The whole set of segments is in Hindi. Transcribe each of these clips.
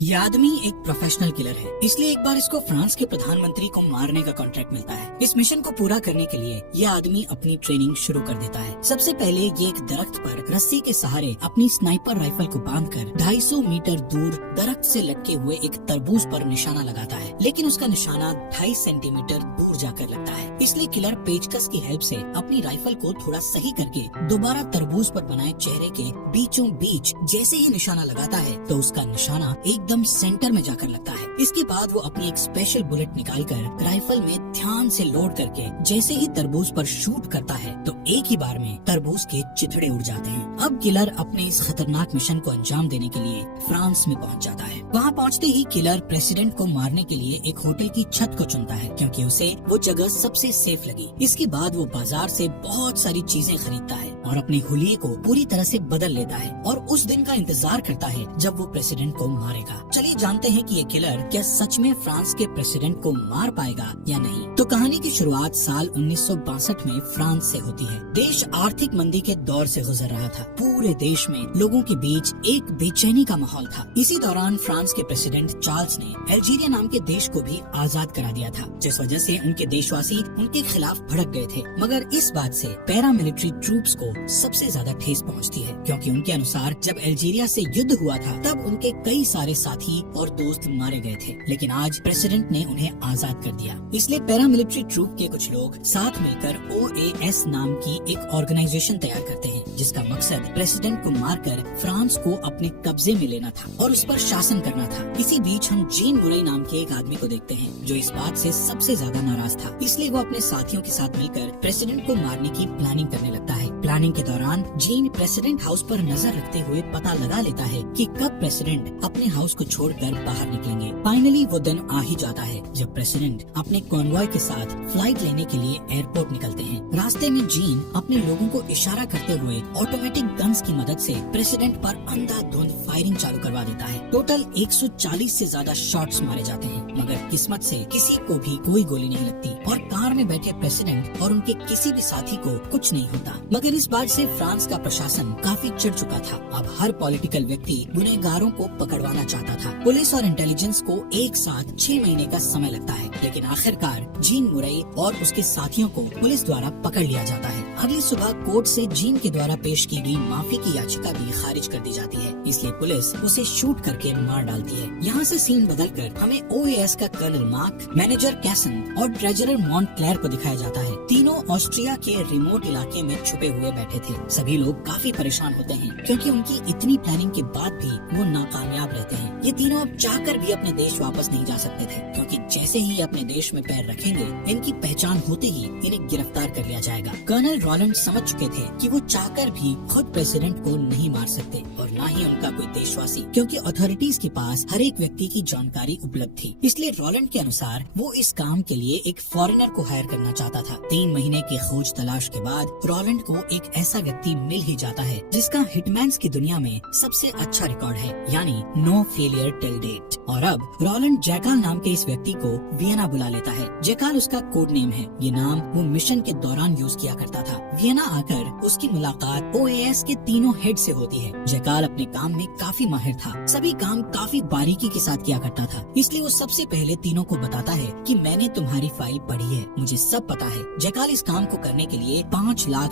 ये आदमी एक प्रोफेशनल किलर है, इसलिए एक बार इसको फ्रांस के प्रधानमंत्री को मारने का कॉन्ट्रैक्ट मिलता है। इस मिशन को पूरा करने के लिए ये आदमी अपनी ट्रेनिंग शुरू कर देता है। सबसे पहले ये एक दरख्त पर रस्सी के सहारे अपनी स्नाइपर राइफल को बांधकर 250 मीटर दूर दरख्त से लटके हुए एक तरबूज पर निशाना लगाता है, लेकिन उसका निशाना 2.5 सेंटीमीटर दूर जाकर लगता है। इसलिए किलर पेचकस की हेल्प से अपनी राइफल को थोड़ा सही करके दोबारा तरबूज पर बनाए चेहरे के बीचों बीच जैसे ही निशाना लगाता है तो उसका निशाना एकदम सेंटर में जाकर लगता है। इसके बाद वो अपनी एक स्पेशल बुलेट निकालकर राइफल में ध्यान से लोड करके जैसे ही तरबूज पर शूट करता है तो एक ही बार में तरबूज के चिथड़े उड़ जाते हैं। अब किलर अपने इस खतरनाक मिशन को अंजाम देने के लिए फ्रांस में पहुंच जाता है। वहां पहुंचते ही किलर प्रेसिडेंट को मारने के लिए एक होटल की छत को चुनता है, क्योंकि उसे वो जगह सबसे सेफ लगी। इसके बाद वो बाजार से बहुत सारी चीजें खरीदता है और अपने हुलिये को पूरी तरह से बदल लेता है और उस दिन का इंतजार करता है जब वो प्रेसिडेंट को मारेगा। चलिए जानते हैं कि ये किलर क्या सच में फ्रांस के प्रेसिडेंट को मार पाएगा या नहीं। तो कहानी की शुरुआत साल 1962 में फ्रांस से होती है। देश आर्थिक मंदी के दौर से गुजर रहा था। पूरे देश में लोगों के बीच एक बेचैनी का माहौल था। इसी दौरान फ्रांस के प्रेसिडेंट चार्ल्स ने अल्जीरिया नाम के देश को भी आजाद करा दिया था, जिस वजह से उनके देशवासी उनके खिलाफ भड़क गए थे। मगर इस बात से पैरामिलिट्री ट्रूप्स को सबसे ज्यादा ठेस पहुंचती है, क्योंकि उनके अनुसार जब अल्जीरिया से युद्ध हुआ था तब उनके कई सारे साथी और दोस्त मारे गए थे, लेकिन आज प्रेसिडेंट ने उन्हें आजाद कर दिया। इसलिए पैरामिलिट्री ट्रूप के कुछ लोग साथ मिलकर OAS नाम की एक ऑर्गेनाइजेशन तैयार करते हैं, जिसका मकसद प्रेसिडेंट को मारकर फ्रांस को अपने कब्जे में लेना था और उस पर शासन करना था। इसी बीच हम जीन मुरई नाम के एक आदमी को देखते हैं जो इस बात से सबसे ज्यादा नाराज था, इसलिए वो अपने साथियों के साथ मिलकर प्रेसिडेंट को मारने की प्लानिंग करने लगता है। प्लानिंग के दौरान जीन प्रेसिडेंट हाउस पर नजर रखते हुए पता लगा लेता है कि कब प्रेसिडेंट अपने हाउस को छोड़कर बाहर निकलेंगे। फाइनली वो दिन आ ही जाता है जब प्रेसिडेंट अपने कॉन्वॉय के साथ फ्लाइट लेने के लिए एयरपोर्ट निकलते हैं। रास्ते में जीन अपने लोगों को इशारा करते हुए ऑटोमेटिक गन्स की मदद से प्रेसिडेंट पर अंधाधुंध फायरिंग चालू करवा देता है। टोटल 140 से ज्यादा शॉट्स मारे जाते हैं, मगर किस्मत से किसी को भी कोई गोली नहीं लगती और कार में बैठे प्रेसिडेंट और उनके किसी भी साथी को कुछ नहीं होता। मगर इस बात से फ्रांस का प्रशासन काफी चिढ़ चुका था। अब हर पॉलिटिकल व्यक्ति गुनहगारों को पकड़वाना चाहता था। पुलिस और इंटेलिजेंस को एक साथ 6 महीने का समय लगता है, लेकिन आखिरकार जीन मुरई और उसके साथियों को पुलिस द्वारा पकड़ लिया जाता है। अगली सुबह कोर्ट से जीन के द्वारा पेश की गई माफी की याचिका भी खारिज कर दी जाती है, इसलिए पुलिस उसे शूट करके मार डालती है। यहाँ से सीन बदलकर हमें OAS का कर्नल मार्क, मैनेजर कैसन और ट्रेजरर मॉन्टक्लेर को दिखाया जाता है। तीनों ऑस्ट्रिया के रिमोट इलाके में छुपे हुए बैठे थे। सभी लोग काफी परेशान होते हैं, क्योंकि उनकी इतनी प्लानिंग के बाद भी वो नाकामयाब रहते हैं। ये तीनों अब चाहकर भी अपने देश वापस नहीं जा सकते थे, क्योंकि जैसे ही अपने देश में पैर रखेंगे इनकी पहचान होते ही इन्हें गिरफ्तार कर लिया जाएगा। कर्नल रॉलैंड समझ चुके थे कि वो चाहकर भी खुद प्रेसिडेंट को नहीं मार सकते और न ही उनका कोई देशवासी, क्योंकि अथॉरिटीज के पास हर एक व्यक्ति की जानकारी उपलब्ध थी। इसलिए रॉलैंड के अनुसार वो इस काम के लिए एक फॉरेनर को हायर करना चाहता था। 3 महीने की खोज तलाश के बाद रॉलैंड को एक ऐसा व्यक्ति मिल ही जाता है जिसका हिटमैन्स की दुनिया में सबसे अच्छा रिकॉर्ड है, यानी नो फेलियर टिल डेट। और अब रॉलैंड जैकाल नाम के इस व्यक्ति को वियना बुला लेता है। जैकाल उसका कोड नेम है। ये नाम वो मिशन के दौरान यूज किया करता था। वियना आकर उसकी मुलाकात OAS के तीनों हेड से होती है। जैकाल अपने काम में काफी माहिर था, सभी काम काफी बारीकी के साथ किया करता था, इसलिए वो सबसे पहले तीनों को बताता है कि मैंने तुम्हारी फाइल पढ़ी है, मुझे सब पता है। जैकाल इस काम को करने के लिए $5 लाख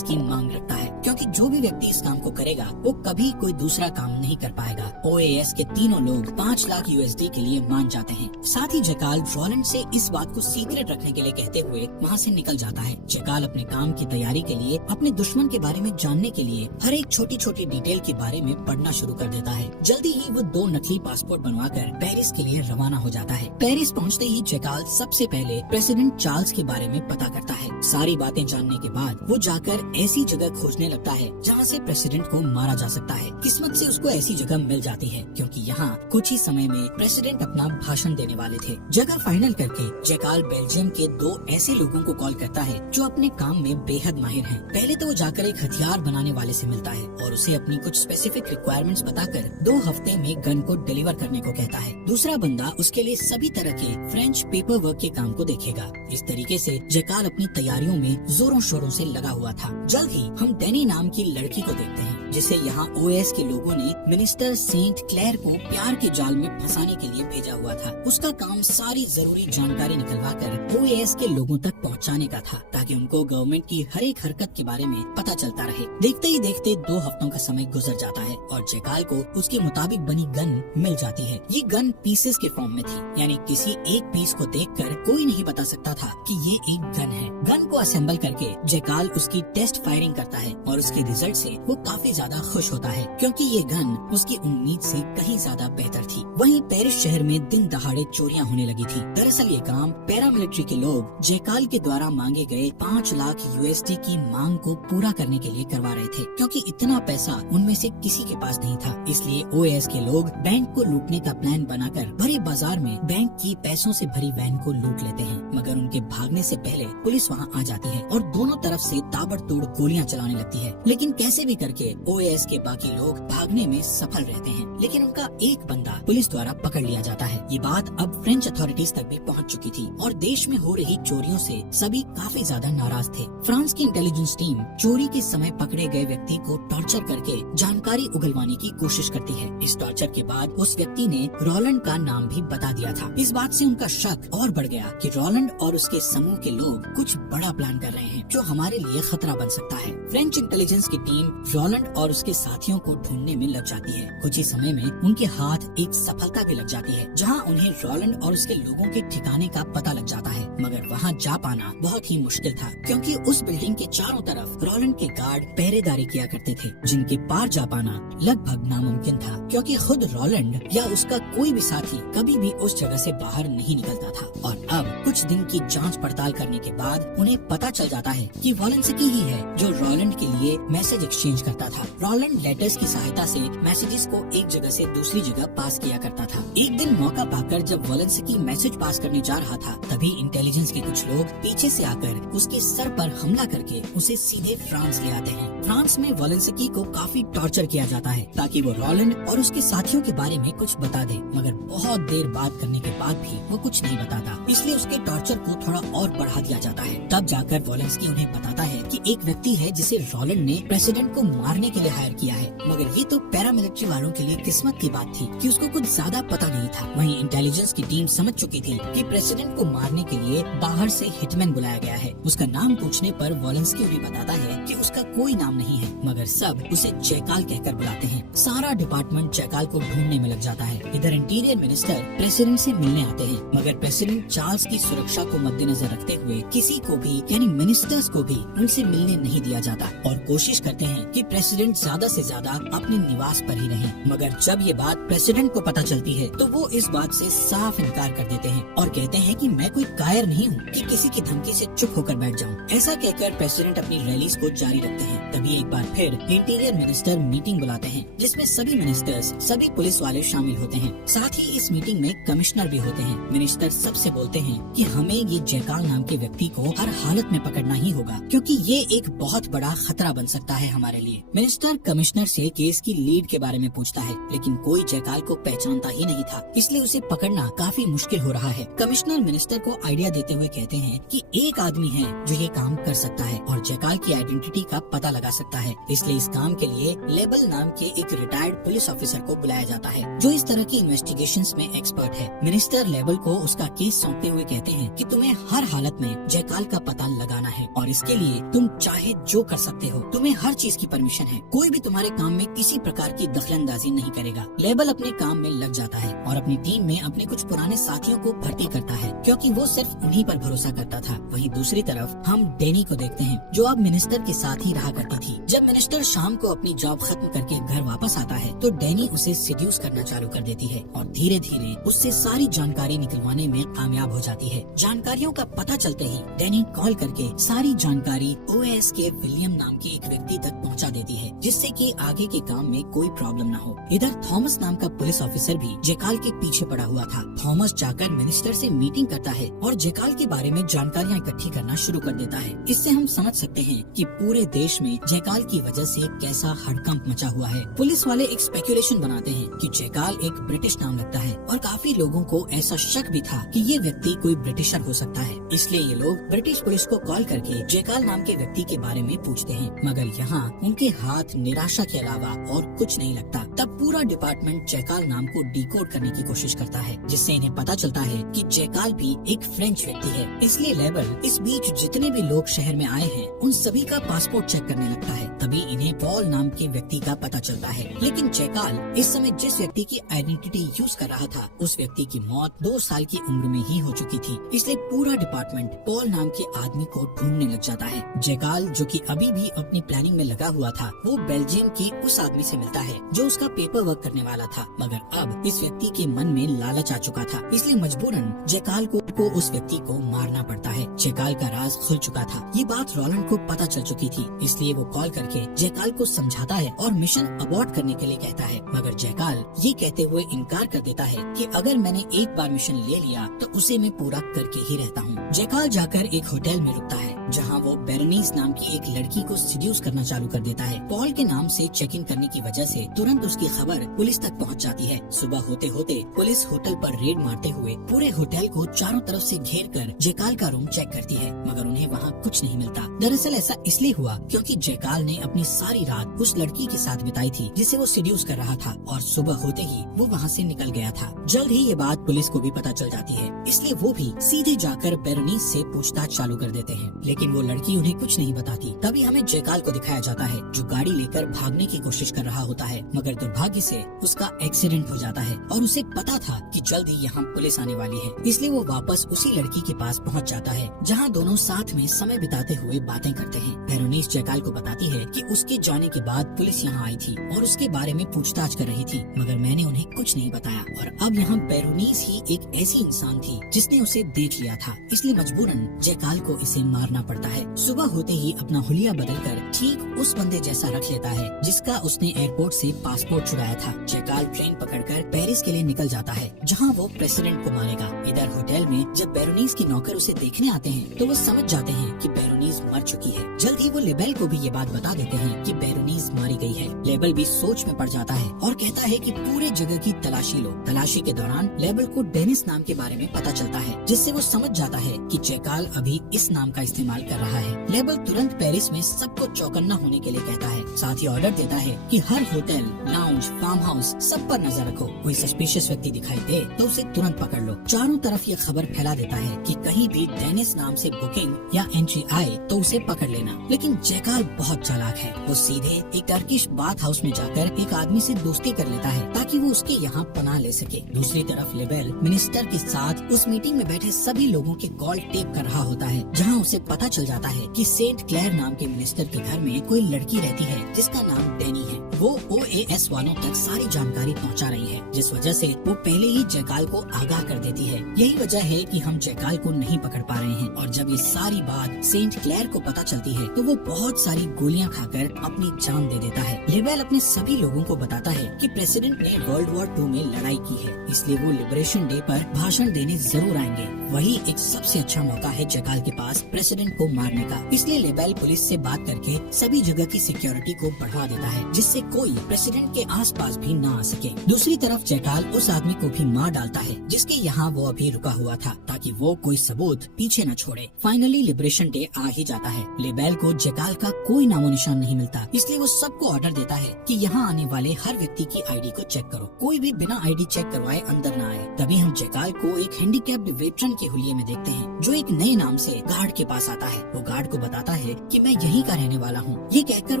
की मांग रखता है, क्योंकि जो भी व्यक्ति इस काम को करेगा वो कभी कोई दूसरा काम नहीं कर पाएगा। OAS के तीनों लोग $5 लाख के लिए मान जाते हैं। साथ ही जैकाल रॉलैंड से इस बात को सीक्रेट रखने के लिए कहते हुए वहाँ से निकल जाता है। जैकाल अपने काम की तैयारी के लिए अपने दुश्मन के बारे में जानने के लिए हर एक छोटी छोटी डिटेल के बारे में पढ़ना शुरू कर देता है। जल्दी ही वो 2 नकली पासपोर्ट बनवाकर पेरिस के लिए रवाना हो जाता है। पेरिस पहुँचते ही जैकाल सबसे पहले प्रेसिडेंट चार्ल्स के बारे में पता करता है। सारी बातें जानने के बाद वो जाकर ऐसी जगह खोजने लगता है जहाँ से प्रेसिडेंट को मारा जा सकता है। किस्मत से उसको ऐसी जगह मिल जाती है, क्योंकि यहाँ कुछ ही समय में प्रेसिडेंट अपना भाषण देने वाले थे। जगह फाइनल करके जैकाल बेल्जियम के 2 ऐसे लोगों को कॉल करता है जो अपने काम में बेहद माहिर हैं। पहले तो वो जाकर एक हथियार बनाने वाले से मिलता है और उसे अपनी कुछ स्पेसिफिक रिक्वायरमेंट्स बताकर 2 हफ्ते में गन को डिलीवर करने को कहता है। दूसरा बंदा उसके लिए सभी तरह के फ्रेंच पेपर वर्क के काम को देखेगा। इस तरीके से जैकाल अपनी तैयारियों में जोरों शोरों से लगा हुआ था। जल्द ही हम डेनी नाम की लड़की को देखते हैं जिसे यहाँ ओएस के लोगों ने मिनिस्टर सेंट क्लेयर को प्यार के जाल में फंसाने के लिए भेजा हुआ था। उसका काम सारी जरूरी जानकारी निकलवाकर ओएस के लोगों तक पहुँचाने का था ताकि उनको गवर्नमेंट की हर एक हरकत के बारे में पता चलता रहे। देखते ही देखते 2 हफ्तों का समय गुजर जाता है और जैकाल को उसके मुताबिक बनी गन मिल जाती है। ये गन पीसेस के फॉर्म में थी, यानी किसी एक पीस को देखकर कोई नहीं बता सकता था कि ये एक गन है। गन को असेंबल करके जैकाल उसकी टेस्ट फायरिंग करता है और उसके रिजल्ट से वो काफी ज्यादा खुश होता है क्योंकि ये गन उसकी उम्मीद से कहीं ज्यादा बेहतर थी। वहीं पेरिस शहर में दिन दहाड़े चोरियां होने लगी थी। दरअसल ये काम पैरामिलिट्री के लोग जैकाल के द्वारा मांगे गए 5 लाख USD की मांग को पूरा करने के लिए करवा रहे थे क्योंकि इतना पैसा उनमें से किसी के पास नहीं था। इसलिए ओएस के लोग बैंक को लूटने का प्लान बनाकर भरी बाजार में बैंक की पैसों से भरी वैन को लूट लेते हैं, मगर उनके भागने से पहले पुलिस वहां आ जाती है और दोनों तरफ से ताबड़तोड़ गोलियां चलाने लगती है। लेकिन कैसे भी करके ओएस के बाकी लोग भागने में सफल रहते हैं, लेकिन उनका एक बंदा पुलिस द्वारा पकड़ लिया जाता है। ये बात अब फ्रेंच अथॉरिटीज तक भी पहुंच चुकी थी और देश में हो रही चोरियों से सभी काफी ज्यादा नाराज थे। फ्रांस की इंटेलिजेंस टीम चोरी के समय पकड़े गए व्यक्ति को टॉर्चर करके जानकारी उगलवाने की कोशिश करती है। इस टॉर्चर के बाद उस व्यक्ति ने रोलैंड का नाम भी बता दिया था। इस बात से उनका शक और बढ़ गया कि रोलैंड और उसके समूह के लोग कुछ बड़ा प्लान कर रहे हैं जो हमारे लिए खतरा बन सकता है। फ्रेंच इंटेलिजेंस की टीम रोलैंड और उसके साथियों को ढूंढने में लग जाती है। कुछ ही समय में उनके हाथ एक सफलता भी लग जाती है जहां उन्हें रोलैंड और उसके लोगों के ठिकाने का पता लग जाता है, मगर वहां जा पाना बहुत ही मुश्किल था क्योंकि उस बिल्डिंग के चारों तरफ रोलैंड के गार्ड पहरेदारी किया करते थे जिनके पार जा पाना लगभग नामुमकिन था क्योंकि खुद रोलैंड या उसका कोई भी साथी कभी भी उस जगह से बाहर नहीं निकलता था। और अब कुछ दिन की जांच पड़ताल करने के बाद उन्हें पता चल जाता है कि वॉलेंस्की ही है जो रोलैंड के लिए मैसेज एक्सचेंज करता था। रोलैंड लेटर्स की सहायता से मैसेजेस को एक जगह से दूसरी जगह पास किया करता था। एक दिन मौका पाकर जब वॉलेंस्की मैसेज पास करने जा रहा था तभी इंटेलिजेंस के कुछ लोग पीछे से आकर उसके सर पर हमला करके उसे सीधे फ्रांस ले आते हैं। फ्रांस में वॉलेंस्की को काफी टॉर्चर किया जाता है ताकि वो रोलैंड और उसके साथियों के बारे में कुछ बता दे, मगर बहुत देर बात करने के बाद भी वो कुछ नहीं बताता, इसलिए उसके टॉर्चर को थोड़ा और बढ़ा दिया जाता है। तब जाकर वॉलेंस्की उन्हें बताता है कि एक व्यक्ति है जिसे रोलैंड ने प्रेसिडेंट को मारने के लिए हायर किया है, मगर ये तो पैरामिलिट्री वालों के लिए किस्मत की बात थी कि उसको कुछ ज्यादा पता नहीं था। वहीं इंटेलिजेंस की टीम समझ चुकी थी कि प्रेसिडेंट को मारने के लिए बाहर से हिटमैन बुलाया गया है। उसका नाम पूछने पर वॉलेंस्की उन्हें बताता है कि उसका कोई नाम नहीं है, मगर सब उसे जैकाल कहकर बुलाते हैं। सारा डिपार्टमेंट जैकाल को ढूंढने में लग जाता है। इधर इंटीरियर मिनिस्टर प्रेसिडेंट से मिलने आते हैं, मगर प्रेसिडेंट चार्ल्स की सुरक्षा को मद्देनजर रखते हुए किसी को भी यानी मिनिस्टर्स को भी उनसे मिलने नहीं दिया जाता और कोशिश करते हैं कि प्रेसिडेंट ज्यादा से ज्यादा अपने निवास पर ही रहें। मगर जब ये बात प्रेसिडेंट को पता चलती है तो वो इस बात से साफ इनकार कर देते हैं और कहते हैं कि मैं कोई कायर नहीं हूँ कि किसी की धमकी से चुप होकर बैठ जाऊँ। ऐसा कहकर प्रेसिडेंट अपनी रैलीज को जारी रखते हैं। तभी एक बार फिर इंटीरियर मिनिस्टर मीटिंग बुलाते हैं जिसमें सभी मिनिस्टर्स, सभी पुलिस वाले शामिल होते हैं। साथ ही इस मीटिंग में कमिश्नर भी होते हैं। मिनिस्टर सबसे बोलते हैं कि हमें ये जैकाल नाम के व्यक्ति को हर हालत में पकड़ना ही होगा क्योंकि ये एक बहुत बड़ा खतरा बन सकता है हमारे लिए। मिनिस्टर कमिश्नर से केस की लीड के बारे में पूछता है, लेकिन कोई जैकाल को पहचानता ही नहीं था, इसलिए उसे पकड़ना काफी मुश्किल हो रहा है। कमिश्नर मिनिस्टर को आइडिया देते हुए कहते हैं कि एक आदमी है जो ये काम कर सकता है और जैकाल की आइडेंटिटी का पता लगा सकता है, इसलिए इस काम के लिए लेबल नाम के एक रिटायर्ड पुलिस ऑफिसर को बुलाया जाता है जो इस तरह की इन्वेस्टिगेशंस में एक्सपर्ट है। मिनिस्टर लेबल को उसका केस सौंपते हुए कहते हैं कि तुम्हें हर हालत में जैकाल का पता लगाना है और इसके लिए तुम चाहे जो कर सकते हो, तुम्हें हर चीज की परमिशन है, कोई भी तुम्हारे काम में किसी प्रकार की दखलंदाजी नहीं करेगा। लेबल अपने काम में लग जाता है और अपनी टीम में अपने कुछ पुराने साथियों को भर्ती करता है क्योंकि वो सिर्फ उन्हीं पर भरोसा करता था। वहीं दूसरी तरफ हम डेनी को देखते हैं जो अब मिनिस्टर के साथ ही रहा करती थी। जब मिनिस्टर शाम को अपनी जॉब खत्म करके घर वापस आता है तो डेनी उसे सिड्यूस करना चालू कर देती है और धीरे धीरे उससे सारी जानकारी निकलवाने में कामयाब हो जाती है। जानकारियों का पता चलते ही डेनी कॉल करके सारी जानकारी ओएस के विलियम नाम के एक व्यक्ति तक पहुंचा देती है जिससे कि आगे के काम में कोई प्रॉब्लम न हो। इधर थॉमस नाम का पुलिस ऑफिसर भी जैकाल के पीछे पड़ा हुआ था। थॉमस जाकर मिनिस्टर से मीटिंग करता है और जैकाल के बारे में जानकारियाँ इकट्ठी करना शुरू कर देता है। इससे हम समझ सकते हैं कि पूरे देश में जैकाल की वजह से कैसा हड़कंप मचा हुआ है। पुलिस वाले एक स्पेकुलेशन बनाते हैं कि जैकाल एक ब्रिटिश नाम लगता है और काफी लोगों को ऐसा शक भी था कि ये व्यक्ति कोई ब्रिटिशर हो सकता है। इसलिए ये लोग ब्रिटिश पुलिस को कॉल करके जैकाल नाम के व्यक्ति के बारे में पूछते हैं, मगर यहाँ उनके हाथ निराशा के अलावा और कुछ नहीं लगता। तब पूरा डिपार्टमेंट जैकाल नाम को डिकोड करने की कोशिश करता है, जिससे इन्हें पता चलता है कि जैकाल भी एक फ्रेंच व्यक्ति है। इसलिए लेबल इस बीच जितने भी लोग शहर में आए हैं उन सभी का पासपोर्ट चेक करने लगता है। तभी इन्हें पॉल नाम के व्यक्ति का पता चलता है। लेकिन जैकाल इस समय जिस व्यक्ति की आइडेंटिटी यूज कर रहा था उस व्यक्ति की मौत 2 साल की उम्र में ही हो चुकी थी। इसलिए पूरा डिपार्टमेंट पॉल नाम के आदमी को ढूंढने लग जाता है। जैकाल जो कि अभी भी अपनी प्लानिंग में लगा हुआ था, वो बेल्जियम के उस आदमी से मिलता है जो उसका पेपर वर्क करने वाला था, मगर अब इस व्यक्ति के मन में लालच आ चुका था। इसलिए मजबूरन जैकाल को उस व्यक्ति को मारना पड़ता है। जैकाल का राज खुल चुका था। ये बात रोलैंड को पता चल चुकी थी, इसलिए वो कॉल करके जैकाल को समझाता है और मिशन अबॉर्ट करने के लिए कहता है, मगर जैकाल ये कहते हुए इनकार कर देता है कि अगर मैंने एक बार मिशन ले लिया तो उसे मैं पूरा करके ही रहता हूँ। जैकाल जाकर एक होटल में रुकता है जहाँ वो बेरनीस नाम की एक लड़की को सीड्यूस करना चालू कर देता है। पॉल के नाम से चेक इन करने की वजह से तुरंत उसकी खबर पुलिस तक पहुँच जाती है। सुबह होते होते पुलिस होटल पर रेड मारते हुए पूरे होटल को चारों तरफ से घेर कर जैकाल का रूम चेक करती है, मगर उन्हें वहाँ कुछ नहीं मिलता। दरअसल ऐसा इसलिए हुआ क्योंकि जैकाल ने अपनी सारी रात उस लड़की के साथ बिताई थी जिसे वो सीड्यूस कर रहा था और सुबह होते ही वो वहाँ से निकल गया था। जल्द ही ये बात पुलिस को भी पता चल जाती है, इसलिए वो भी सीधे जाकर बेरनीस से पूछताछ चालू कर देते हैं, लेकिन वो लड़की उन्हें कुछ नहीं बताती। तभी हमें जैकाल को दिखाया जाता है जो गाड़ी लेकर भागने की कोशिश कर रहा होता है, मगर दुर्भाग्य से उसका एक्सीडेंट हो जाता है और उसे पता था कि जल्द ही यहाँ पुलिस आने वाली है, इसलिए वो वापस उसी लड़की के पास पहुँच जाता है जहाँ दोनों साथ में समय बिताते हुए बातें करते हैं। बेरोनीस जैकाल को बताती है कि उसके जाने के बाद पुलिस यहाँ आई थी और उसके बारे में पूछताछ कर रही थी, मगर मैंने उन्हें कुछ नहीं बताया और अब यहाँ बेरोनीस ही एक ऐसी इंसान थी जिसने उसे देख लिया था, इसलिए मजबूरन जैकाल को इसे मारना पड़ता है। सुबह होते ही अपना हुलिया बदलकर ठीक उस बंदे जैसा रख लेता है जिसका उसने एयरपोर्ट से पासपोर्ट चुराया था। जैकाल ट्रेन पकड़कर पेरिस के लिए निकल जाता है जहाँ वो प्रेसिडेंट को मारेगा। इधर होटल में जब बेरोनीस के नौकर उसे देखने आते हैं तो वो समझ जाते हैं कि बेरोनीस मर चुकी है। जल्द ही वो लेबल को भी ये बात बता देते हैं कि बेरोनीस मारी गई है। लेबल भी सोच में पड़ जाता है और कहता है कि पूरे जगह की तलाशी लो। तलाशी के दौरान लेबल को डेनिस नाम के बारे में पता चलता है, जिससे वो समझ जाता है कि जैकाल अभी इस नाम का इस्तेमाल कर रहा है। लेबल तुरंत पेरिस में सबको चौकन्ना होने के लिए कहता है, साथ ही ऑर्डर देता है कि हर होटल, लाउंज, फार्म हाउस सब पर नजर रखो। कोई सस्पिशियस व्यक्ति दिखाई दे तो उसे तुरंत पकड़ लो। चारों तरफ ये खबर फैला देता है कि कहीं भी डेनिस नाम से बुकिंग या एंट्री आए तो उसे पकड़ लेना। लेकिन जैकाल बहुत चालाक है, वो सीधे एक टर्किश बाथ हाउस में जाकर एक आदमी से दोस्ती कर लेता है ताकि वो उसके यहाँ पनाह ले सके। दूसरी तरफ लेबल मिनिस्टर के साथ उस मीटिंग में बैठे सभी लोगों के कॉल टेप कर रहा होता है, जहाँ उसे पता चल जाता है कि सेंट क्लेयर नाम के मिनिस्टर के घर में कोई लड़की रहती है जिसका नाम डेनी है। वो OAS वालों तक सारी जानकारी पहुंचा रही है, जिस वजह से वो पहले ही जैकाल को आगाह कर देती है। यही वजह है कि हम जैकाल को नहीं पकड़ पा रहे हैं। और जब ये सारी बात सेंट क्लेयर को पता चलती है तो वो बहुत सारी गोलियां खाकर अपनी जान दे देता है। लेबल अपने सभी लोगों को बताता है कि प्रेसिडेंट ने वर्ल्ड वॉर 2 में लड़ाई की है, इसलिए वो लिबरेशन डे पर भाषण देने जरूर आएंगे। वही एक सबसे अच्छा मौका है जैकाल के पास प्रेसिडेंट को मारने का। इसलिए लेबल पुलिस से बात करके सभी जगह की सिक्योरिटी को बढ़ा देता है, जिससे कोई प्रेसिडेंट के आसपास भी ना आ सके। दूसरी तरफ जैकाल उस आदमी को भी मार डालता है जिसके यहाँ वो अभी रुका हुआ था, ताकि वो कोई सबूत पीछे न छोड़े। फाइनली लिबरेशन डे आ ही जाता है। लेबल को जैकाल का कोई नामो निशान नहीं मिलता, इसलिए वो सबको ऑर्डर देता है कि यहाँ आने वाले हर व्यक्ति की ID को चेक करो। कोई भी बिना ID चेक करवाए अंदर न आए। तभी हम जैकाल को एक हैंडीकैप्ड वेटरन के हुलिये में देखते हैं जो एक नए नाम से गार्ड के पास आता है। वो गार्ड को बताता है कि मैं यहीं का रहने वाला हूँ। ये कहकर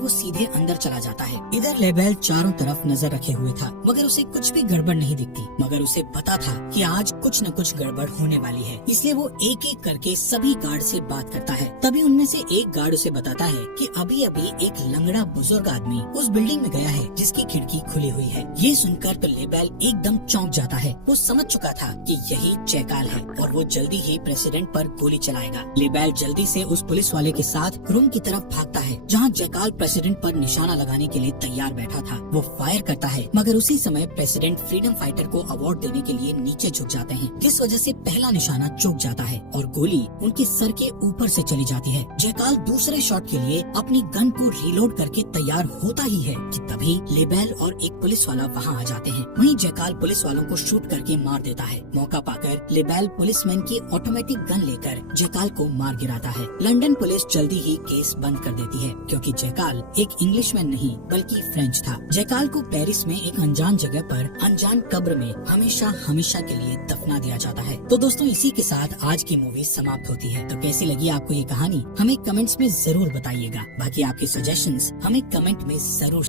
वो सीधे अंदर चला जाता है। इधर लेबल चारों तरफ नजर रखे हुए था, मगर उसे कुछ भी गड़बड़ नहीं दिखती। मगर उसे पता था कि आज कुछ न कुछ गड़बड़ होने वाली है, इसलिए वो एक एक करके सभी गार्ड से बात करता है। तभी उनमें से एक गार्ड उसे बताता है कि अभी अभी एक लंगड़ा बुजुर्ग आदमी उस बिल्डिंग में गया है जिसकी खिड़की खुली हुई है। ये सुनकर तो लेबल एकदम चौंक जाता है। वो समझ चुका था कि यही जैकाल है और वो जल्दी ही प्रेसिडेंट पर गोली चलाएगा। लेबल जल्दी से उस पुलिस वाले के साथ रूम की तरफ भागता है जहाँ जैकाल प्रेसिडेंट पर निशाना लगाने के लिए तैयार तैयार बैठा था वो फायर करता है, मगर उसी समय प्रेसिडेंट फ्रीडम फाइटर को अवार्ड देने के लिए नीचे झुक जाते हैं, जिस वजह से पहला निशाना चूक जाता है और गोली उनके सर के ऊपर से चली जाती है। जयकाल दूसरे शॉट के लिए अपनी गन को रीलोड करके तैयार होता ही है कि तभी लेबेल और एक पुलिस वाला वहाँ आ जाते हैं। वहीं जयकाल पुलिस वालों को शूट करके मार देता है। मौका पाकर लेबेल पुलिसमैन की ऑटोमेटिक गन लेकर जयकाल को मार गिराता है। लंदन पुलिस जल्दी ही केस बंद कर देती है, क्योंकि जयकाल एक इंग्लिशमैन नहीं बल्कि फ्रेंच था। जयकाल को पेरिस में एक अनजान जगह पर अनजान कब्र में हमेशा हमेशा के लिए दफना दिया जाता है। तो दोस्तों, इसी के साथ आज की मूवी समाप्त होती है। तो कैसी लगी आपको ये कहानी हमें कमेंट्स में जरूर बताइएगा। बाकी आपके सजेशंस हमें कमेंट में जरूर